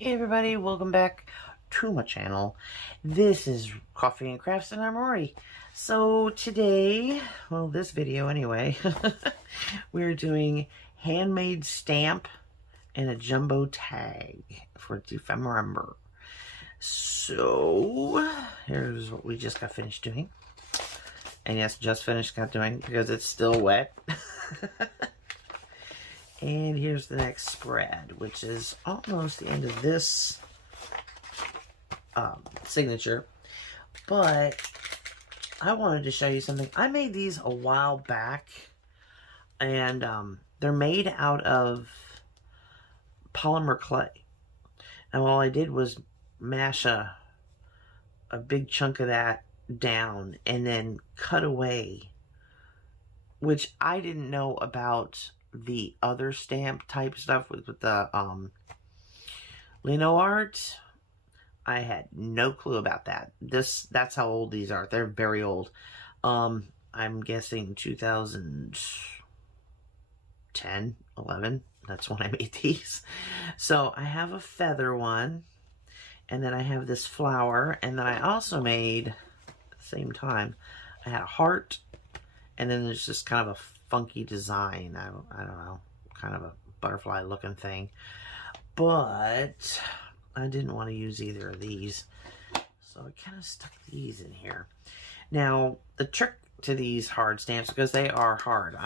Hey everybody, welcome back to my channel. This is Coffee and Crafts and I'm Rory. So today, well this video anyway, we're doing handmade stamp and a jumbo tag for the ephemera. So here's what we just got finished doing. And yes, just finished got doing because it's still wet. And here's the next spread, which is almost the end of this signature. But I wanted to show you something. I made these a while back, and they're made out of polymer clay. And all I did was mash a big chunk of that down and then cut away, which I didn't know about the other stamp type stuff with the lino art. I had no clue about that. That's how old these are. They're very old. I'm guessing 2010, 11. That's when I made these. So I have a feather one, and then I have this flower, and then I also made at the same time I had a heart, and then there's just kind of a funky design. I don't know, kind of a butterfly looking thing. But I didn't want to use either of these, so I kind of stuck these in here. Now, the trick to these hard stamps, because they are hard,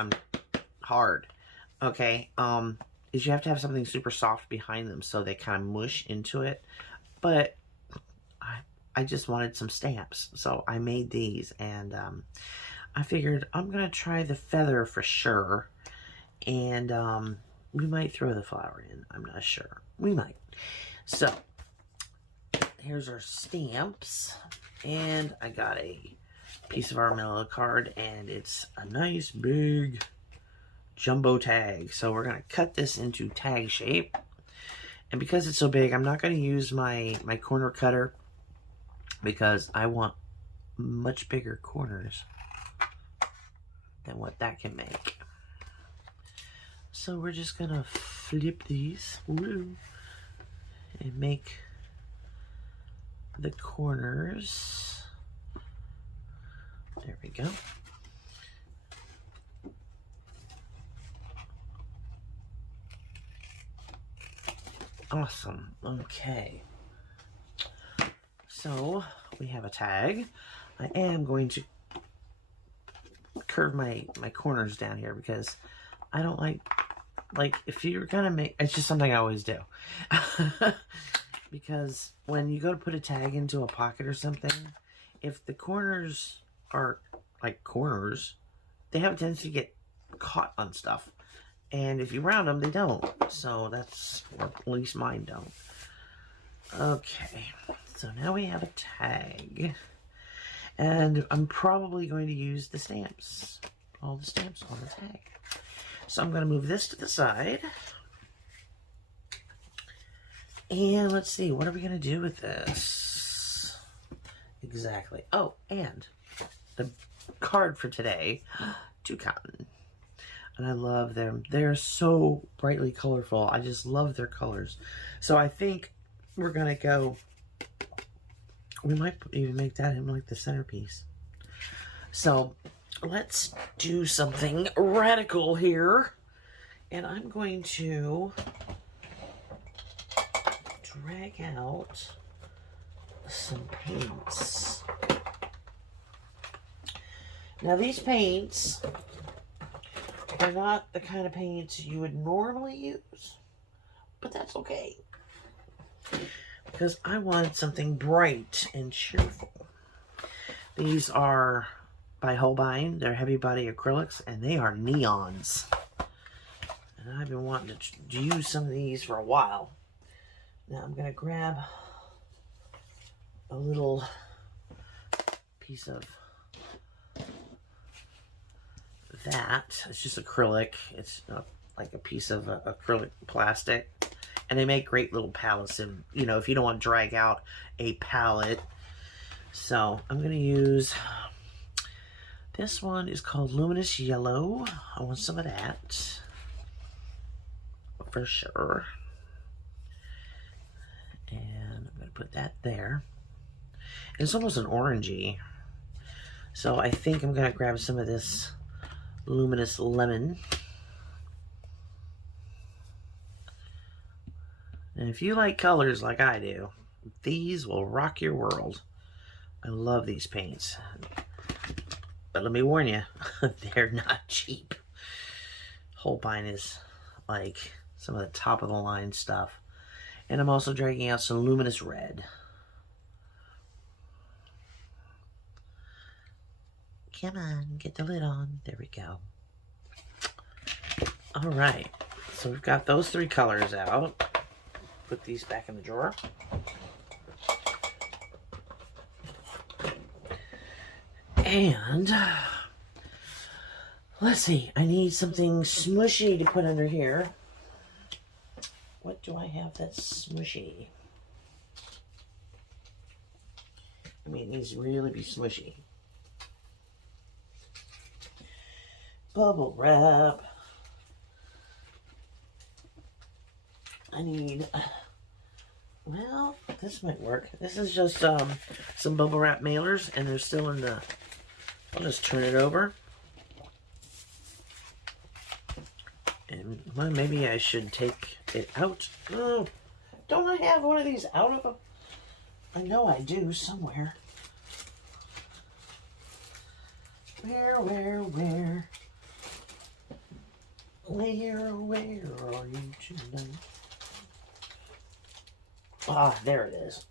okay, is you have to have something super soft behind them so they kind of mush into it. But I just wanted some stamps, so I made these, and I figured I'm going to try the feather for sure, and we might throw the flower in. I'm not sure. We might. So, here's our stamps, and I got a piece of our manila card, and it's a nice big jumbo tag. So we're going to cut this into tag shape, and because it's so big, I'm not going to use my corner cutter because I want much bigger corners than what that can make. So we're just gonna flip these, woo, and make the corners. There we go. Awesome. Okay. So we have a tag. I am going to curve my corners down here because I don't like if you're gonna make, it's just something I always do. Because when you go to put a tag into a pocket or something, if the corners are like corners, they have a tendency to get caught on stuff, and if you round them, they don't. So that's, or at least mine don't. Okay, so now we have a tag. And I'm probably going to use the stamps. All the stamps on the tag. So I'm going to move this to the side. And let's see, what are we going to do with this? Exactly. Oh, and the card for today, toucan. And I love them. They're so brightly colorful. I just love their colors. So I think we're going to go, we might even make that him like the centerpiece. So let's do something radical here. And I'm going to drag out some paints. Now these paints are not the kind of paints you would normally use, but that's okay, because I wanted something bright and cheerful. These are by Holbein. They're heavy body acrylics, and they are neons. And I've been wanting to use some of these for a while. Now I'm going to grab a little piece of that. It's just acrylic. It's like a piece of acrylic plastic. And they make great little palettes, and you know, if you don't want to drag out a palette. So I'm going to use, this one is called Luminous Yellow. I want some of that for sure. put that there. And it's almost an orangey. So I think I'm going to grab some of this luminous lemon. And if you like colors like I do, these will rock your world. I love these paints. But let me warn you, they're not cheap. Holbein is like some of the top of the line stuff. And I'm also dragging out some luminous red. Come on, get the lid on. There we go. All right, so we've got those 3 colors out. Put these back in the drawer. And let's see, I need something smushy to put under here. What do I have that's smushy? I mean, it needs to really be smushy. Bubble wrap. I need, well, this might work. This is just some bubble wrap mailers, and they're still in the, I'll just turn it over. And well, maybe I should take it out. Oh, don't I have one of these out of a, I know I do somewhere. Where are you tonight? Ah, there it is.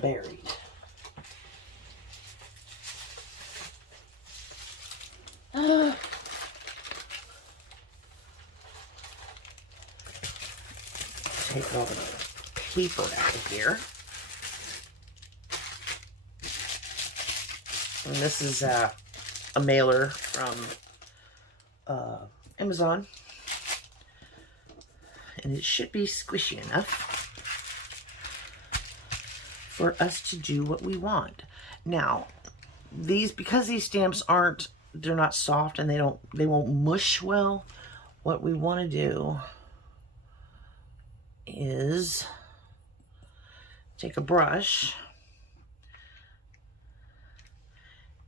Buried. Take all the paper out of here. And this is a mailer from Amazon. And it should be squishy enough for us to do what we want. Now, because these stamps they're not soft and they won't mush well, what we want to do is take a brush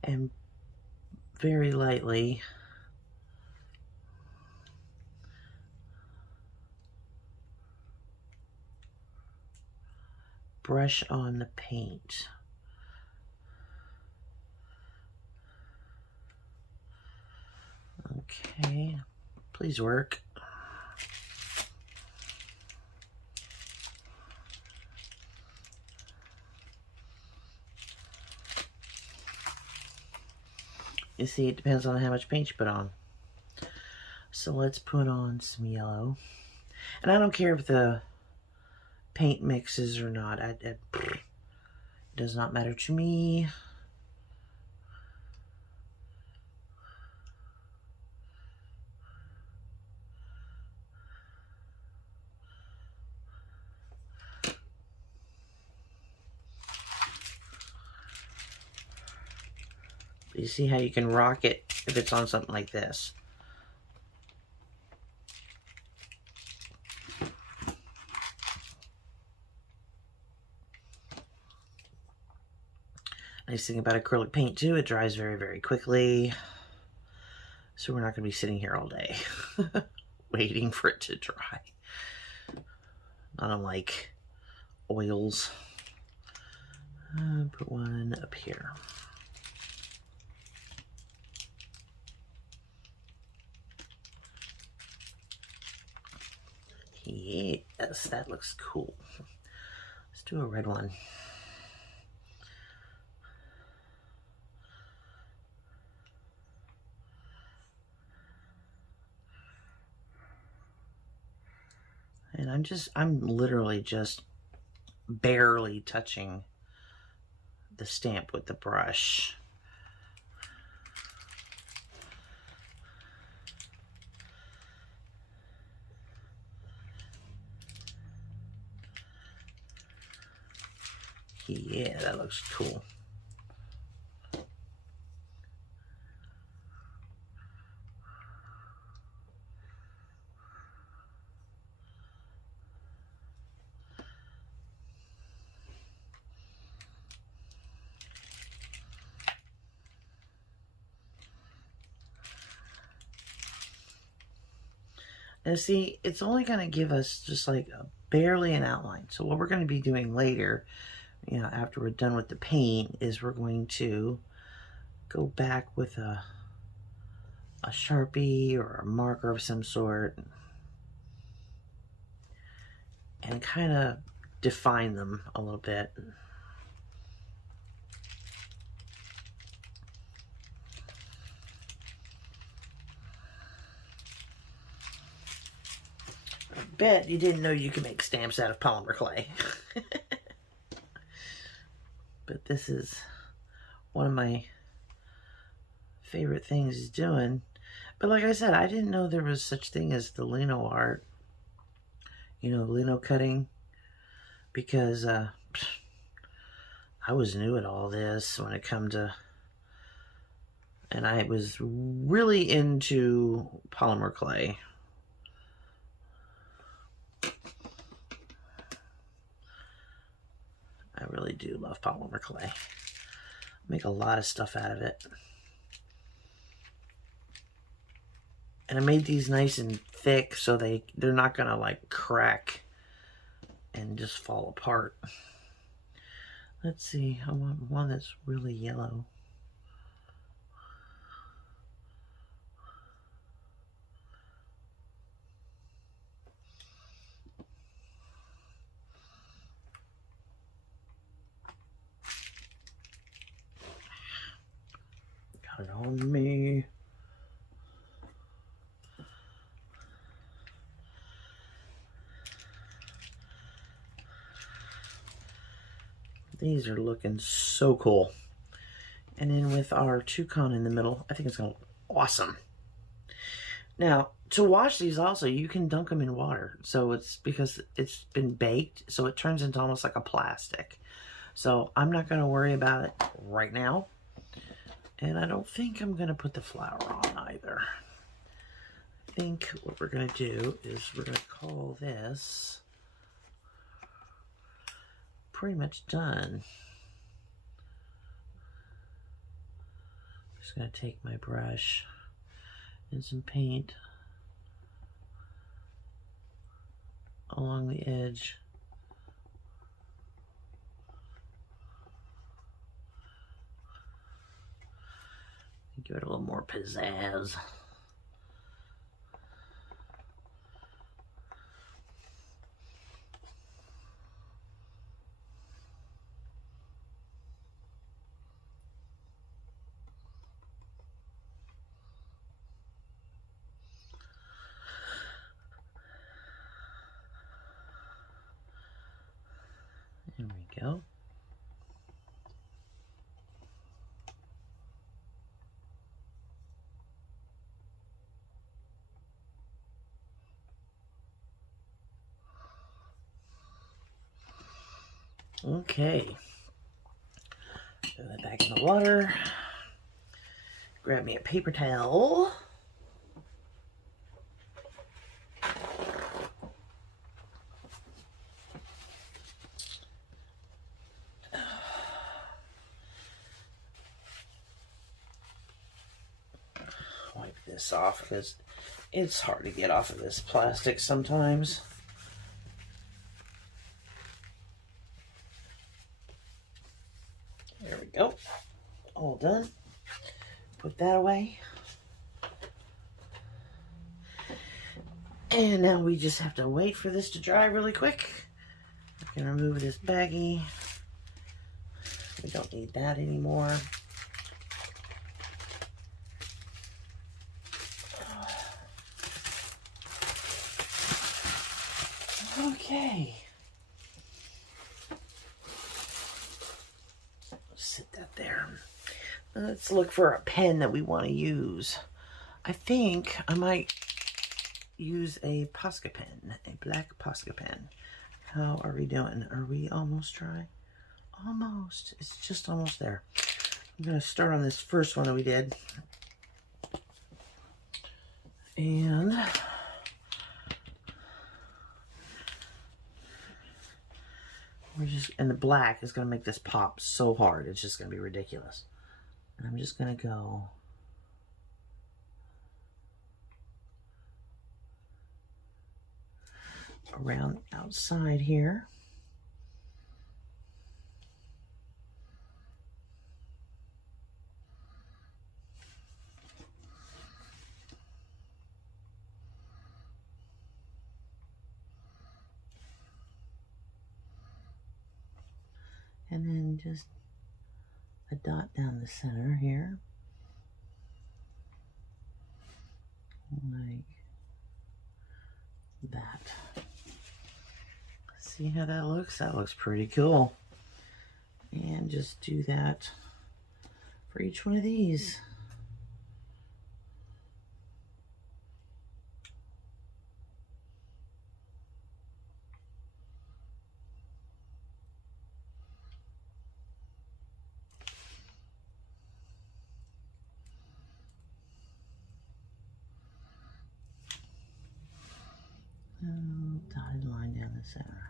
and very lightly brush on the paint. Okay, please work. You see, it depends on how much paint you put on. So let's put on some yellow. And I don't care if the paint mixes or not. It does not matter to me. You see how you can rock it if it's on something like this. Nice thing about acrylic paint too, it dries very, very quickly. So we're not going to be sitting here all day waiting for it to dry. Not unlike oils. Put one up here. Yes, that looks cool. Let's do a red one. And I'm literally just barely touching the stamp with the brush. Yeah, that looks cool. And see, it's only going to give us just like barely an outline. So what we're going to be doing later, you know, after we're done with the paint, is we're going to go back with a Sharpie or a marker of some sort and kind of define them a little bit. I bet you didn't know you could make stamps out of polymer clay. But this is one of my favorite things doing. But like I said, I didn't know there was such thing as the lino art. You know, lino cutting. Because I was new at all this when it come to... And I was really into polymer clay. I really do love polymer clay. Make a lot of stuff out of it. And I made these nice and thick so they're not gonna like crack and just fall apart. Let's see, I want one that's really yellow. Got it on me. These are looking so cool. And then with our toucan in the middle, I think it's going to look awesome. Now, to wash these also, you can dunk them in water. So it's because it's been baked, so it turns into almost like a plastic. So I'm not going to worry about it right now. And I don't think I'm going to put the flower on either. I think what we're going to do is we're going to call this pretty much done. Just going to take my brush and some paint along the edge. Give it a little more pizzazz. There we go. Okay. Throw that back in the water. Grab me a paper towel. Wipe this off because it's hard to get off of this plastic sometimes. There we go. All done. Put that away. And now we just have to wait for this to dry really quick. I can remove this baggie. We don't need that anymore. Okay. Sit that there. Let's look for a pen that we want to use. I think I might use a Posca pen, a black Posca pen. How are we doing? Are we almost dry? Almost. It's just almost there. I'm going to start on this first one that we did. And and the black is going to make this pop so hard. It's just going to be ridiculous. And I'm just going to go around the outside here. And then just a dot down the center here. Like that. See how that looks? That looks pretty cool. And just do that for each one of these. Dotted line down the center.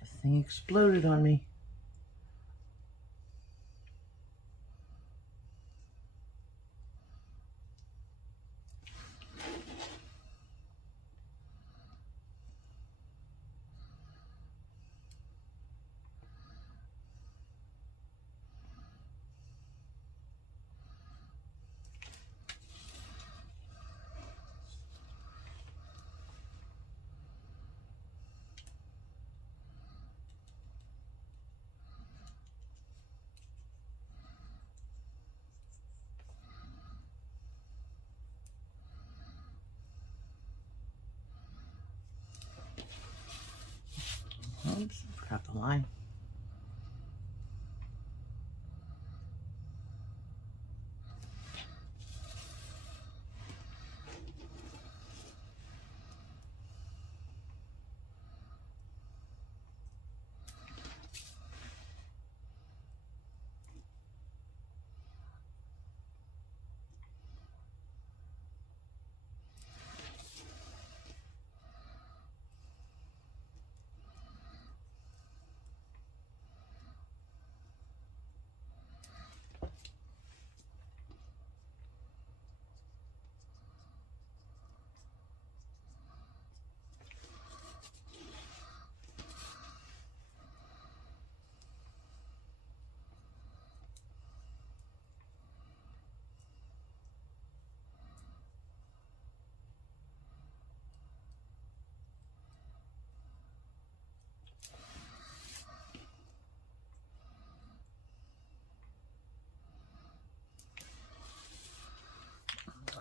This thing exploded on me. Oops, forgot the line.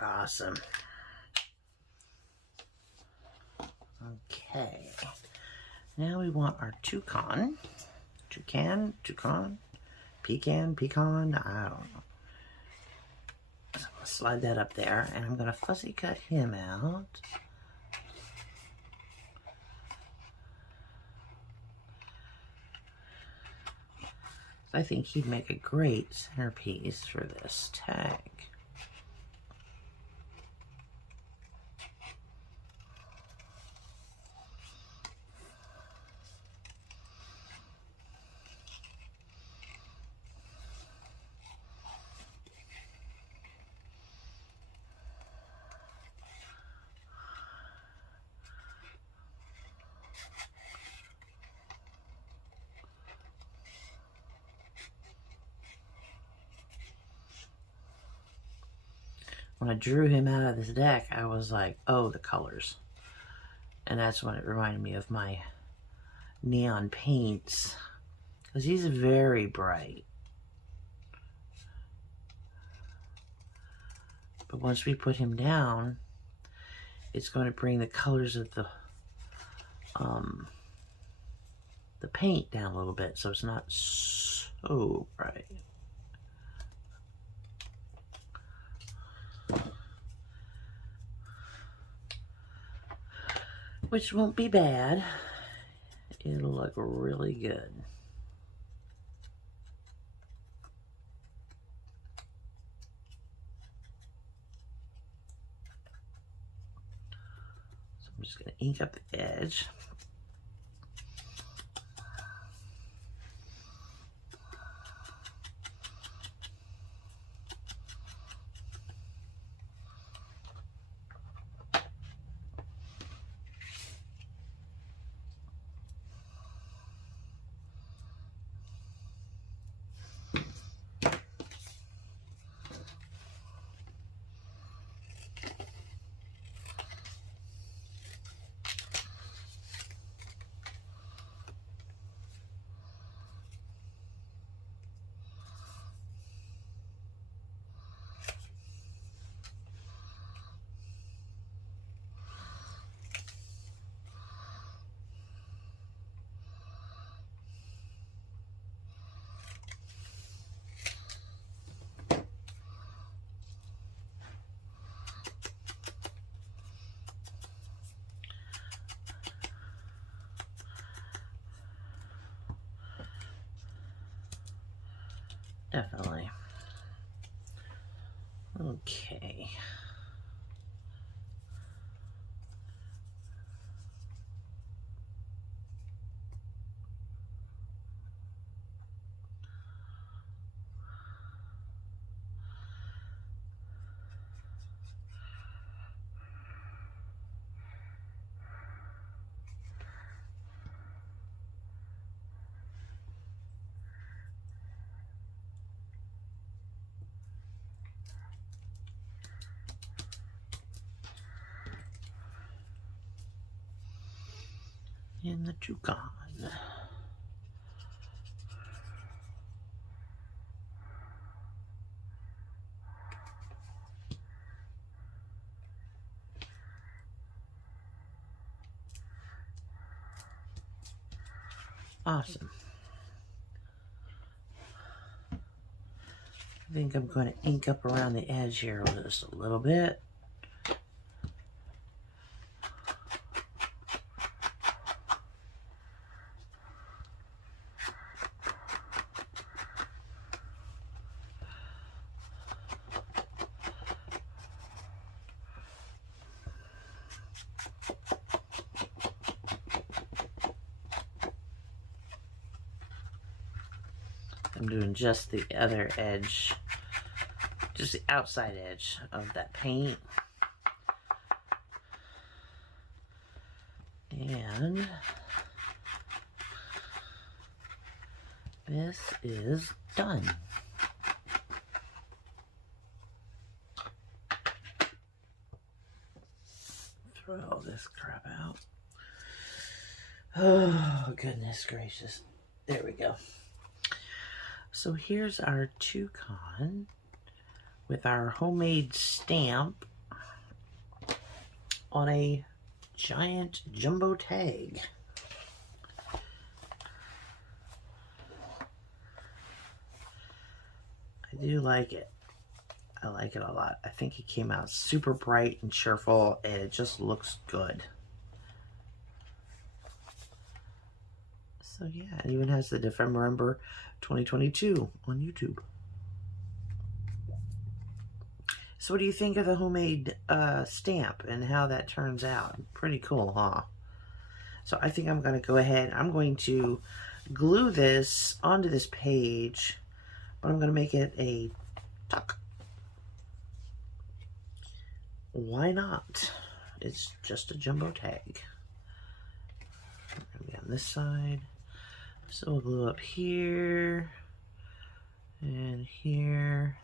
Awesome. Okay. Now we want our toucan, pecan, I don't know. So I'll slide that up there, and I'm going to fussy cut him out. I think he'd make a great centerpiece for this tag. when I drew him out of this deck, I was like, oh, the colors. And that's when it reminded me of my neon paints, because he's very bright. But once we put him down, it's going to bring the colors of the paint down a little bit, so it's not so bright. Which won't be bad. It'll look really good. So I'm just going to ink up the edge. Definitely. Okay. In the toucan. Awesome. I think I'm going to ink up around the edge here just a little bit. I'm doing just the other edge, just the outside edge of that paint. And this is done. Throw this crap out. Oh, goodness gracious. There we go. So here's our toucan with our homemade stamp on a giant jumbo tag. I do like it. I like it a lot. I think it came out super bright and cheerful, and it just looks good. So yeah, it even has the November 2022 on YouTube. So what do you think of the homemade stamp and how that turns out? Pretty cool, huh? So I think I'm going to go ahead. I'm going to glue this onto this page, but I'm going to make it a tuck. Why not? It's just a jumbo tag. Maybe on this side. So we'll glue up here and here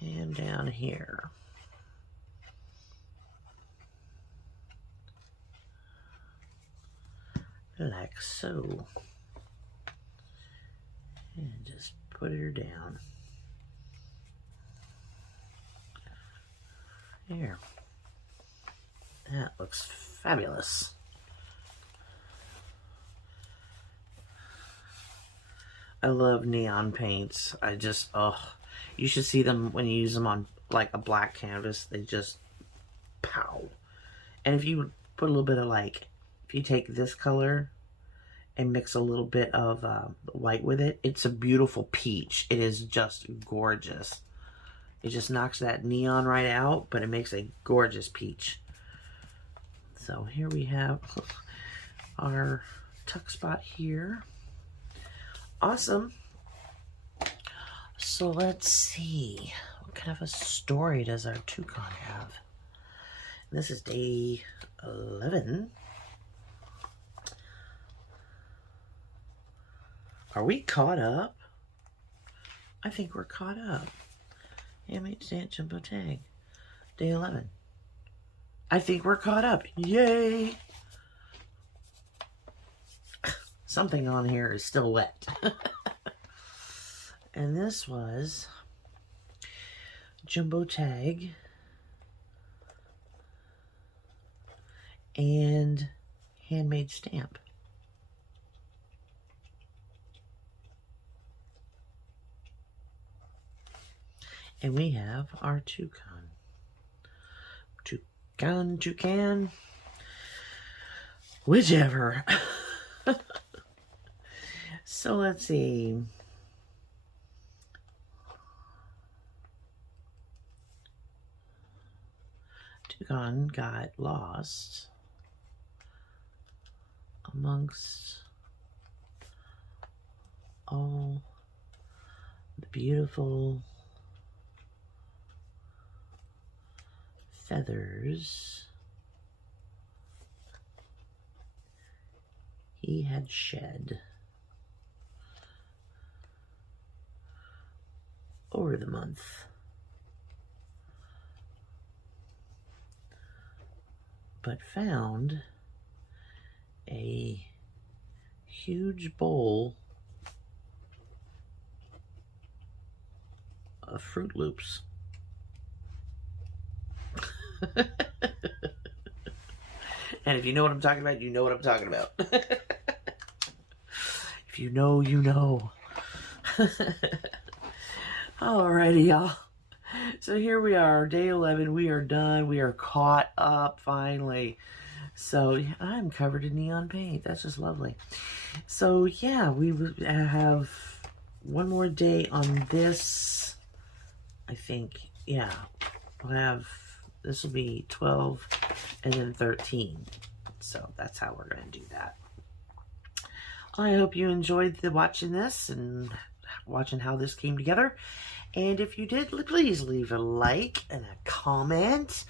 And down here. Like so. And just put her down. There. That looks fabulous. I love neon paints. I just, oh, you should see them when you use them on like a black canvas. They just pow. And if you put a little bit of like, if you take this color and mix a little bit of white with it, it's a beautiful peach. It is just gorgeous. It just knocks that neon right out, but it makes a gorgeous peach. So here we have our tuck spot here. Awesome. So let's see. What kind of a story does our toucan have? This is day 11. Are we caught up? I think we're caught up. Handmade stamp jumbo tag. Day 11. I think we're caught up. Yay! Something on here is still wet. And this was jumbo tag and handmade stamp. And we have our toucan. Toucan, whichever. So let's see. Toucan got lost amongst all the beautiful feathers he had shed over the month. But found a huge bowl of Fruit Loops. And if you know what I'm talking about, you know what I'm talking about. If you know, you know. Alrighty, y'all. So here we are, day 11. We are done. We are caught up finally. So yeah, I'm covered in neon paint. That's just lovely. So yeah, we have one more day on this. I think, yeah, we'll have, this will be 12 and then 13. So that's how we're going to do that. I hope you enjoyed watching this and watching how this came together. And if you did, please leave a like and a comment.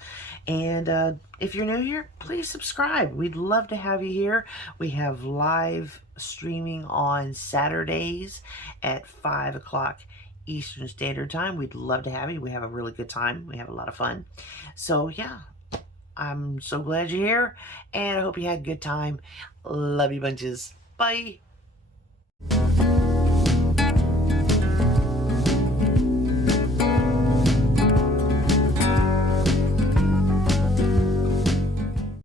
And if you're new here, please subscribe. We'd love to have you here. We have live streaming on Saturdays at 5 o'clock Eastern Standard Time. We'd love to have you. We have a really good time. We have a lot of fun. So yeah, I'm so glad you're here, and I hope you had a good time. Love you bunches. Bye.